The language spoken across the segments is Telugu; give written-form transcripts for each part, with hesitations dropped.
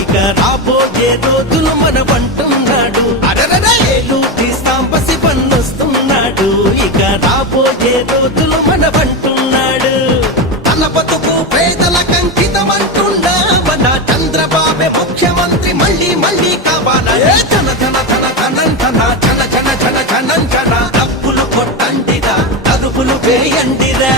ఇక రాబోయే రోజులు మనవంటున్నాడు. ఏలు తీస్తాం పసి పన్నొస్తున్నాడు. ఇక రాబోయే రోజులు మనవంటున్నాడు. తన బతుకు పేదల కంకితమంటున్నా మన చంద్రబాబే ముఖ్యమంత్రి మళ్ళీ మళ్ళీ కావాలా. ధన ధన ధన ధనం ధన జన జన జన జనం జన డబ్బులు కొట్టండిరా, తలుపులు వేయండిరా.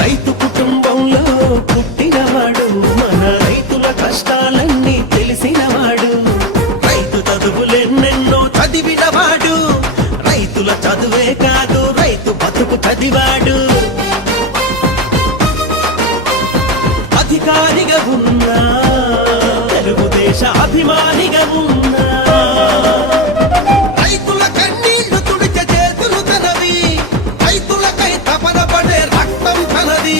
రైతు కుటుంబంలో పుట్టినవాడు, మన రైతుల కష్టాలన్నీ తెలిసినవాడు. రైతు చదువులెన్నెన్నో చదివినవాడు. రైతుల చదువే కాదు రైతు బతుకు చదివాడు. అధికారిగా ఉన్నా, తెలుగుదేశ అభిమానిగా ఉన్నా, రైతుల కన్నీళ్లు తుడిచే చేతులు తనవి. రైతులకై తపన పడే రక్తం తనది.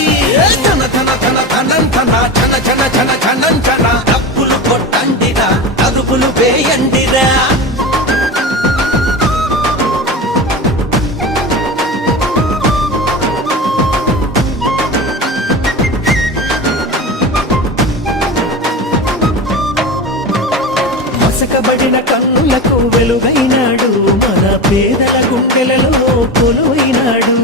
ధన ధన ధన ధనం ధన జన జన జన జనం జన డబ్బులు కొట్టండిరా, తలుపులు వేయండిరా. మసకబడిన కన్నులకు వెలుగైనాడు, మన పేదల గుండెలలో కొలువైనాడు.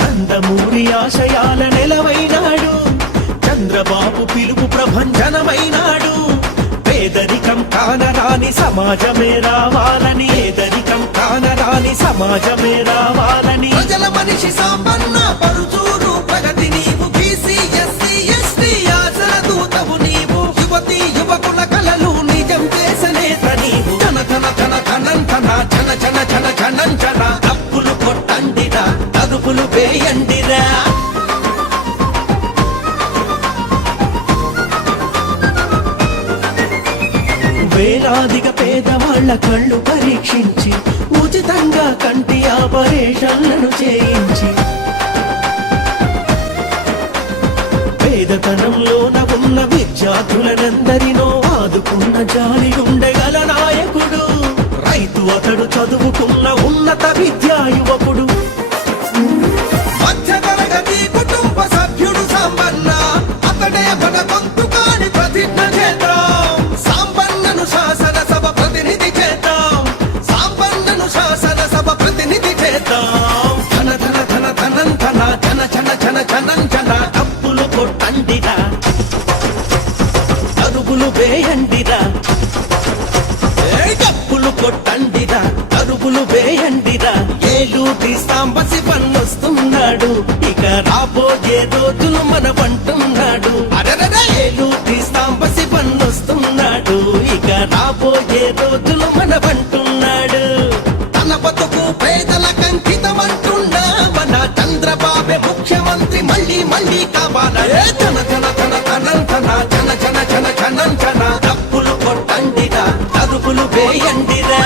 నందమూరి ఆశయాల నెలవైనాడు, చంద్రబాబు పిలుపు ప్రభంజనమైనాడు. పేదరికం కానరాని సమాజమే రావాలని, పేదరికం కానరాని సమాజమే రావాలని. ప్రజల మనిషి సాంబన్న పరుచూరు ప్రగతి నీవు. బీసీ ఎస్సీ ఎస్టీ ఆశల దూతవు నీవు. యువతి యువకుల కలలు నిజం చేసే నేత నీవు. ధన ధన ధన ధనం ధన జన జన జన జనం జన డబ్బులు కొట్టండిరా, తలుపులు వేయండిరా. వేలాదిగా పేదవాళ్ల కళ్ళు పరీక్షించి, ఉచితంగా కంటి ఆపరేషన్లను చేయించి, పేదతనంలోన ఉన్న విద్యార్థులనందరినో ఆదుకున్న జాలి ఉండగల నాయకుడు. రైతు అతడు చదువుకున్న ఉన్నత విద్యా యువకుడు. మధ్యతరగతి కుటుంబ సభ్యుడు సాంబన్న, అతడే మన గొంతు కాని ప్రతిజ్ఞ చేద్దాం. సాంబన్నను శాసనసభ ప్రతినిధి చేద్దాం. సాంబన్నను శాసనసభ ప్రతినిధి చేద్దాం. ధన ధన ధన ధనం ధన జన జన జన జనం జన డబ్బులు కొట్టండిరా, తలుపులు వేయండిరా. డబ్బులు కొట్టండిరా, తలుపులు వేయండిరా. ఏలు తీస్తాం పసి పన్నొస్తున్నాడు. ఇక రాబోయే రోజులు మనవంటున్నాడు. ఏలు తీస్తాం పసి పన్నొస్తున్నాడు. ఇక రాబోయే రోజులు మనవంటున్నాడు. తన బతుకు పేదల కంకితమంటున్నా మన చంద్రబాబే ముఖ్యమంత్రి మళ్ళీ మళ్ళీ కావాలా. ధన ధన ధన ధనం ధన జన జన జన జనం జన డబ్బులు కొట్టండిరా, తలుపులు వేయండిరా.